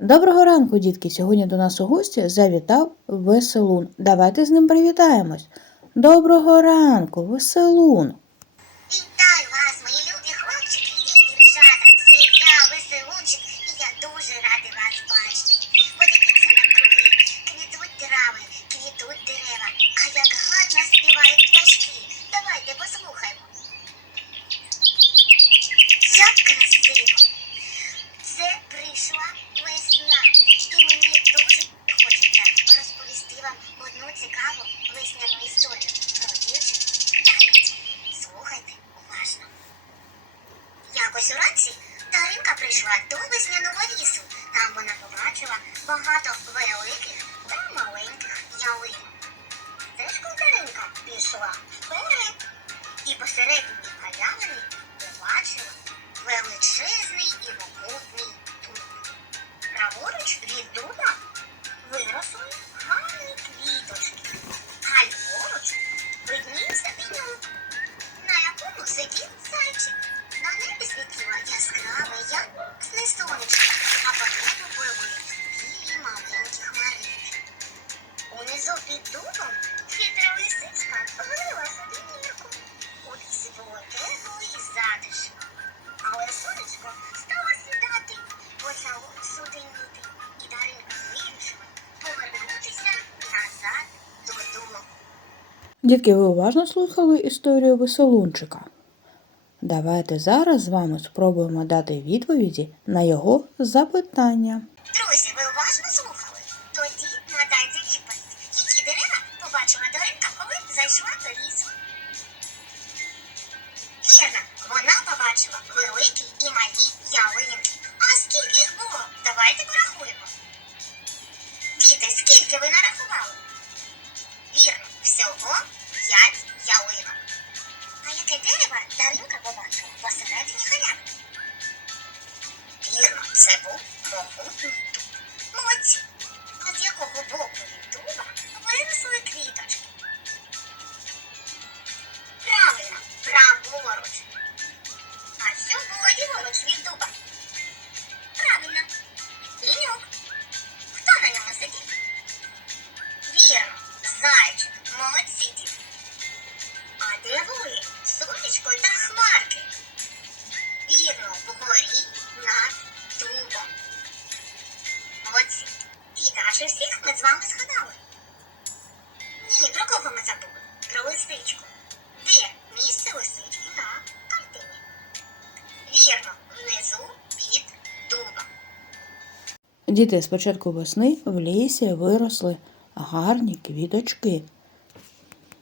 Доброго ранку, дітки! Сьогодні до нас у гості завітав Веселун. Давайте з ним привітаємось. Доброго ранку, Веселун! Дітки, ви уважно слухали історію Веселунчика. Давайте зараз з вами спробуємо дати відповіді на його запитання. Друзі, ви уважно слухали? Тоді надайте відповідь, які дерева побачила Даринка, коли зайшла до лісу. Вірно, вона побачила великі і малі ялинки. А скільки їх було? Давайте порахуємо. Діти, скільки ви нарахували? Всього п'ять ялинок. А яке дерево Даринка побачила посередині галявки? Вірно, це був могутній дуб. Молодці. А з якого боку від дуба виросли квіточки? Правильно, праворуч. Діти, з початку весни в лісі виросли гарні квіточки.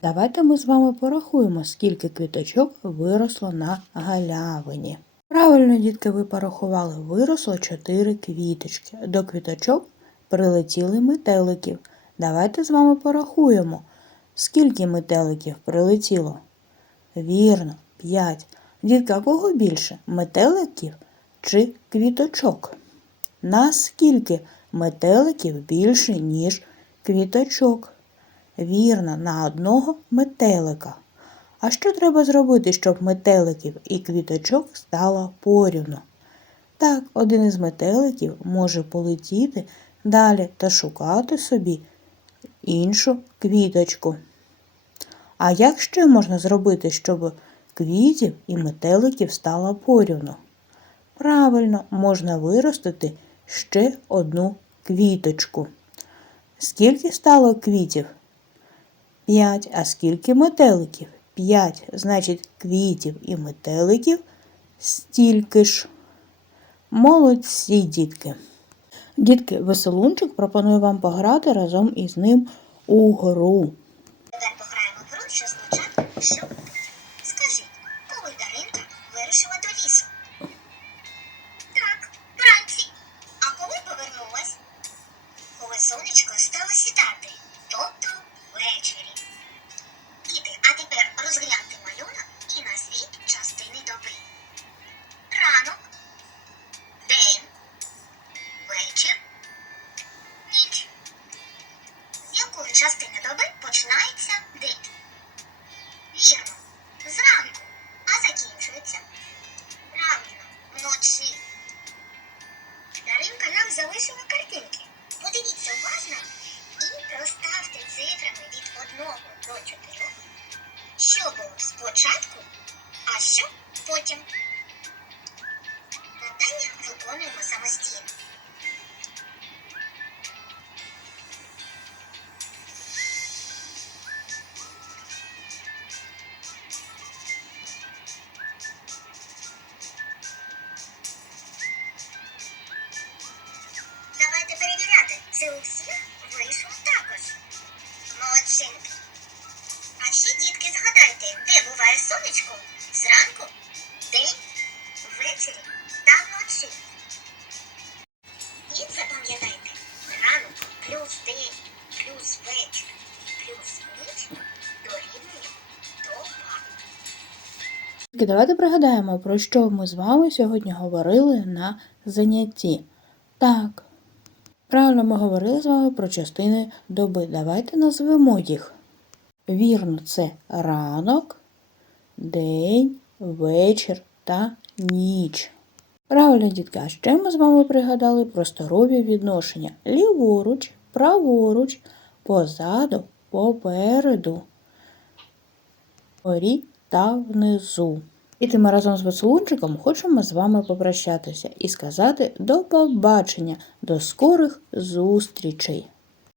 Давайте ми з вами порахуємо, скільки квіточок виросло на галявині. Правильно, дітки, ви порахували, виросло 4 квіточки. До квіточок прилетіли метеликів. Давайте з вами порахуємо, скільки метеликів прилетіло. Вірно, 5. Дітка, кого більше? Метеликів чи квіточок? Наскільки метеликів більше, ніж квіточок? Вірно, на одного метелика. А що треба зробити, щоб метеликів і квіточок стало порівну? Так, один із метеликів може полетіти далі та шукати собі іншу квіточку. А як ще можна зробити, щоб квітів і метеликів стало порівну? Правильно, можна виростити ще одну квіточку. Скільки стало квітів? П'ять. А скільки метеликів? П'ять. Значить, квітів і метеликів стільки ж. Молодці, дітки. Дітки, веселунчик пропонує вам пограти разом із ним у гру. Тепер пограємо в гру, що спочатку що що було спочатку, а що потім. Тільки давайте пригадаємо, про що ми з вами сьогодні говорили на занятті. Так, правильно ми говорили з вами про частини доби. Давайте назвемо їх. Вірно, це ранок, день, вечір та ніч. Правильно, дітка, а ще ми з вами пригадали просторові відношення ліворуч, праворуч, позаду, попереду, вгорі та внизу. І тим разом з поцілунчиком хочемо з вами попрощатися і сказати до побачення, до скорих зустрічей.